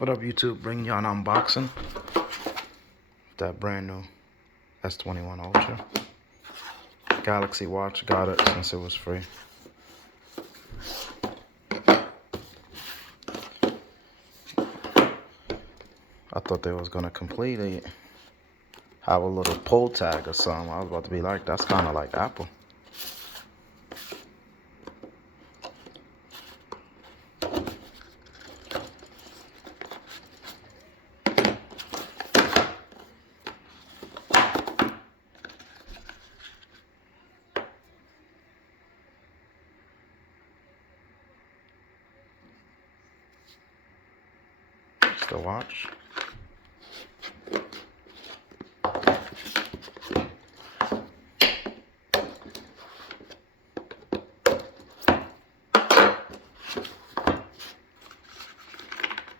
What up, YouTube? Bring y'all an unboxing. That brand new S21 Ultra. Galaxy Watch, got it since it was free. I thought they was gonna completely have a little pull tag or something. I was about to be like, that's kind of like Apple. It's the watch.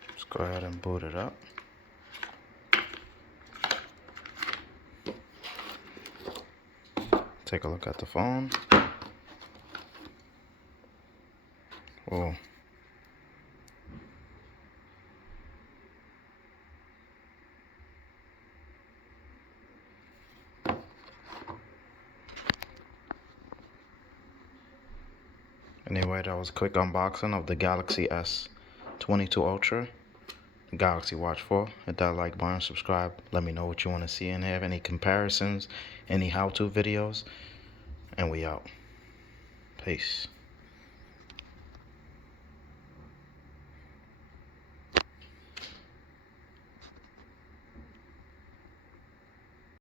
Let's go ahead and boot it up. Take a look at the phone. Whoa. Anyway, that was a quick unboxing of the Galaxy S22 Ultra, Galaxy Watch 4. Hit that like button, subscribe. Let me know what you want to see in here. Any comparisons, any how-to videos, and we out. Peace.